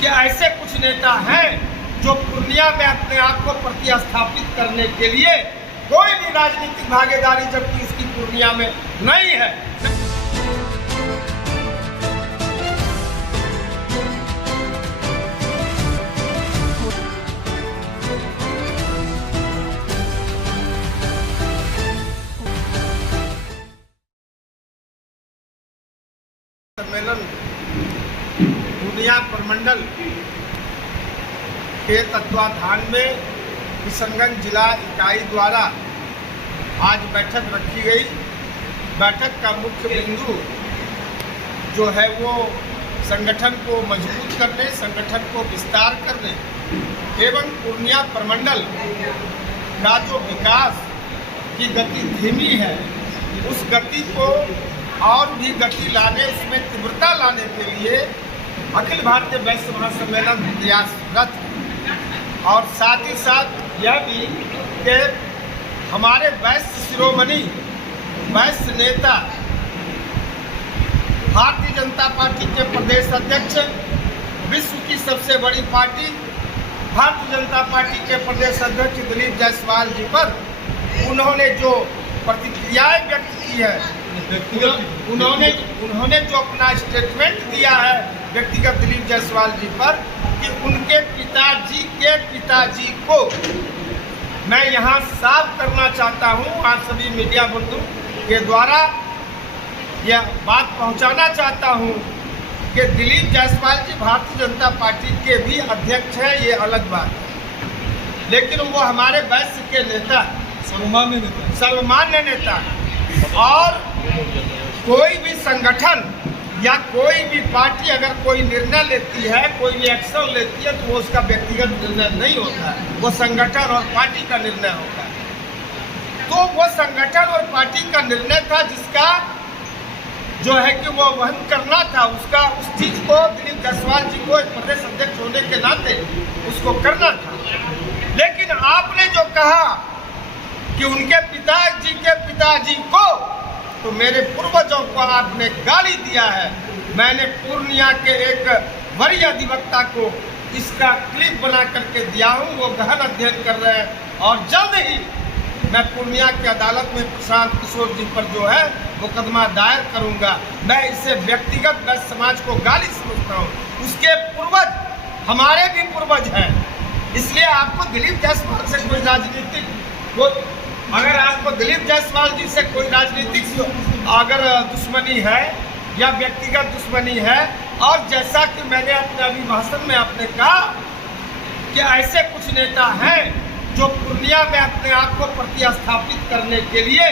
कि ऐसे कुछ नेता हैं जो पूर्णिया में अपने आप को प्रतिस्थापित करने के लिए कोई भी राजनीतिक भागीदारी जबकि उसकी पूर्णिया में नहीं है। सम्मेलन पूर्णिया प्रमंडल के तत्वाधान में किशनगंज जिला इकाई द्वारा आज बैठक रखी गई। बैठक का मुख्य बिंदु जो है वो संगठन को मजबूत करने, संगठन को विस्तार करने एवं पूर्णिया प्रमंडल का जो विकास की गति धीमी है उस गति को और भी गति लाने, उसमें तीव्रता लाने के लिए अखिल भारतीय वैश्य महासम्मेलन प्रयासरत है। और साथ ही साथ यह भी कि हमारे वैश्य शिरोमणि वैश्य नेता भारतीय जनता पार्टी के प्रदेश अध्यक्ष, विश्व की सबसे बड़ी पार्टी भारतीय जनता पार्टी के प्रदेश अध्यक्ष दिलीप जायसवाल जी पर उन्होंने जो प्रतिक्रियाएं व्यक्त की है, उन्होंने जो अपना स्टेटमेंट दिया है व्यक्तिगत दिलीप जायसवाल जी पर कि उनके पिताजी को मैं यहाँ साफ करना चाहता हूँ, आप सभी मीडिया बंधु के द्वारा यह बात पहुँचाना चाहता हूँ कि दिलीप जायसवाल जी भारतीय जनता पार्टी के भी अध्यक्ष हैं, ये अलग बात है, लेकिन वो हमारे वैश्य के नेता, सर्वमान्य नेता। और कोई भी संगठन या कोई भी पार्टी अगर कोई निर्णय लेती है, कोई भी एक्शन लेती है, तो वो उसका व्यक्तिगत निर्णय नहीं होता है, वो संगठन और पार्टी का निर्णय होता है। तो वो संगठन और पार्टी का निर्णय था जिसका जो है कि वो वहन करना था, उसका उस चीज को दिलीप जायसवाल जी को एक प्रदेश अध्यक्ष होने के नाते उसको करना था। लेकिन आपने जो कहा कि उनके पिताजी को, तो मेरे पूर्वजों को आपने गाली दिया है। मैंने पूर्णिया के एक वरीय अधिवक्ता को इसका क्लिप बना करके दिया हूँ, वो गहन अध्ययन कर रहे हैं और जल्द ही मैं पूर्णिया की अदालत में प्रशांत किशोर जी पर जो है मुकदमा दायर करूँगा। मैं इसे व्यक्तिगत वैश्य समाज को गाली समझता हूँ, उसके पूर्वज हमारे भी पूर्वज हैं, इसलिए आपको दिलीप जायसवाल से कोई राजनीतिक अगर आपको दिलीप जायसवाल जी से कोई राजनीतिक अगर दुश्मनी है या व्यक्तिगत दुश्मनी है, और जैसा कि मैंने अपने अभी भाषण में आपने कहा कि ऐसे कुछ नेता हैं जो पूर्णिया में अपने आप को प्रतिस्थापित करने के लिए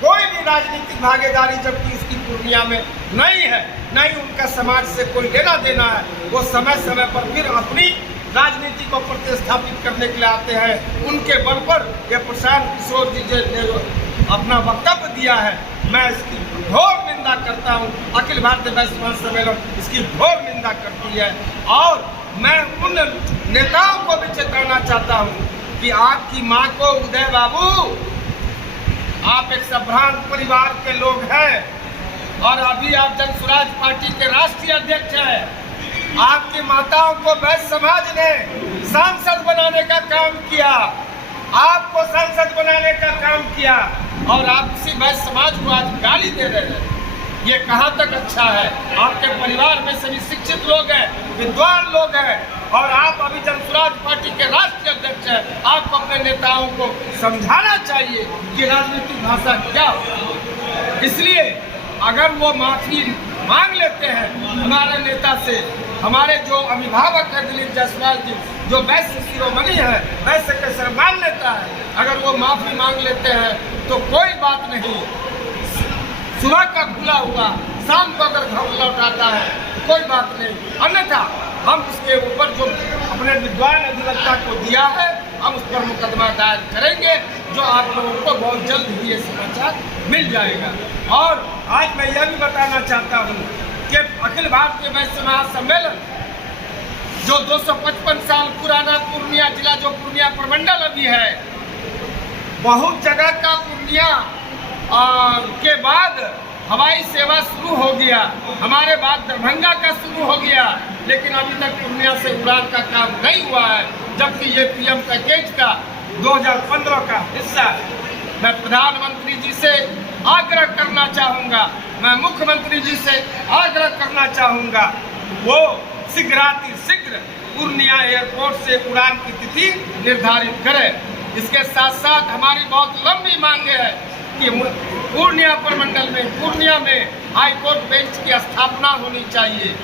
कोई भी राजनीतिक भागीदारी जबकि उसकी पूर्णिया में नहीं है, नहीं उनका समाज से कोई लेना देना है, वो समय समय पर फिर अपनी राजनीति को प्रतिस्थापित करने के लिए आते हैं। उनके बल पर ये प्रशांत किशोर जी ने अपना वक्तव्य दिया है, मैं इसकी घोर निंदा करता हूँ। अखिल भारतीय वैश्य महासम्मेलन इसकी घोर निंदा करती है और मैं उन नेताओं को भी चेताना चाहता हूँ कि आपकी माँ को उदय बाबू, आप एक संभ्रांत परिवार के लोग हैं और अभी आप जन स्वराज पार्टी के राष्ट्रीय अध्यक्ष हैं। आपकी माताओं को वैश्य समाज ने सांसद बनाने का काम किया, आपको सांसद बनाने का काम किया और आप इसी वैश्य समाज को आज गाली दे रहे हैं। ये कहाँ तक अच्छा है? आपके परिवार में सभी शिक्षित लोग हैं, विद्वान लोग हैं और आप अभी जन स्वराज पार्टी के राष्ट्रीय अध्यक्ष हैं। आपको अपने नेताओं को समझाना चाहिए कि राजनीतिक भाषा क्या हो। इसलिए अगर वो माफी मांग लेते हैं हमारे नेता से, हमारे जो अभिभावक है दिलीप जायसवाल जी, जो वैश्य शिरोमणि है, वैश्य के सर्वमान्य नेता है, अगर वो माफी मांग लेते हैं तो कोई बात नहीं। सुबह का खुला हुआ शाम को अगर घर लौट आता है तो कोई बात नहीं, अन्यथा हम उसके ऊपर जो अपने विद्वान अधिवक्ता को दिया है हम उस पर मुकदमा दायर करेंगे, जो आप लोगों को बहुत जल्द ही ये समाचार मिल जाएगा। और आज मैं यह भी बताना चाहता हूँ कि अखिल भारतीय वैश्य महासम्मेलन जो 255 साल पुराना पूर्णिया जिला, जो पूर्णिया प्रमंडल अभी है, बहुत जगह का पूर्णिया के बाद हवाई सेवा शुरू हो गया, हमारे बाद दरभंगा का शुरू हो गया, लेकिन अभी तक पूर्णिया से उड़ान का काम नहीं हुआ है, जबकि ये पीएम पैकेज का 2015 का हिस्सा। मैं प्रधानमंत्री जी से आग्रह करना चाहूँगा, मैं मुख्यमंत्री जी से आग्रह करना चाहूँगा, वो शीघ्र पूर्णिया एयरपोर्ट से उड़ान की तिथि निर्धारित करें। इसके साथ साथ हमारी बहुत लंबी मांगे है कि पूर्णिया प्रमंडल में, पूर्णिया में हाई कोर्ट बेंच की स्थापना होनी चाहिए,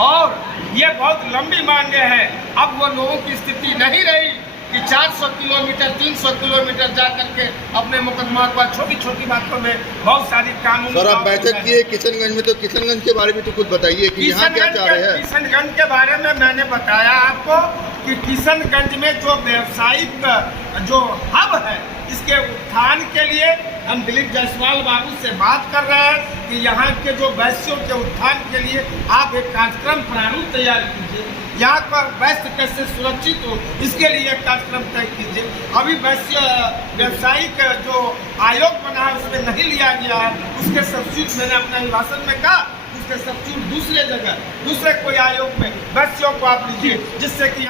और ये बहुत लंबी मांगे हैं। अब वो लोगों की स्थिति नहीं रही कि 400 किलोमीटर 300 किलोमीटर जा करके अपने मुकदमा को छोटी छोटी बातों में बहुत सारी कानून। सर, आप बैठक किए किशनगंज में, तो किशनगंज के बारे में तो कुछ बताइए कि यहाँ क्या चाह रहे हैं। किशनगंज के बारे में मैंने बताया आपको कि किशनगंज में जो व्यावसायिक जो हब है, इसके उत्थान के लिए हम दिलीप जायसवाल बाबू से बात कर रहे हैं कि यहाँ के जो वैश्यों के उत्थान के लिए आप एक कार्यक्रम प्रारूप तैयार कीजिए, यहाँ पर वैश्य कैसे सुरक्षित हो इसके लिए एक कार्यक्रम तय कीजिए। अभी वैश्य व्यावसायिक जो आयोग बना है उसमें नहीं लिया गया है, उसके सब्सिट्यूट मैंने अपने भाषण में कहा, उसके सब्सिट्यूट दूसरे जगह दूसरे कोई आयोग में वैश्यों को आप लीजिए, जिससे कि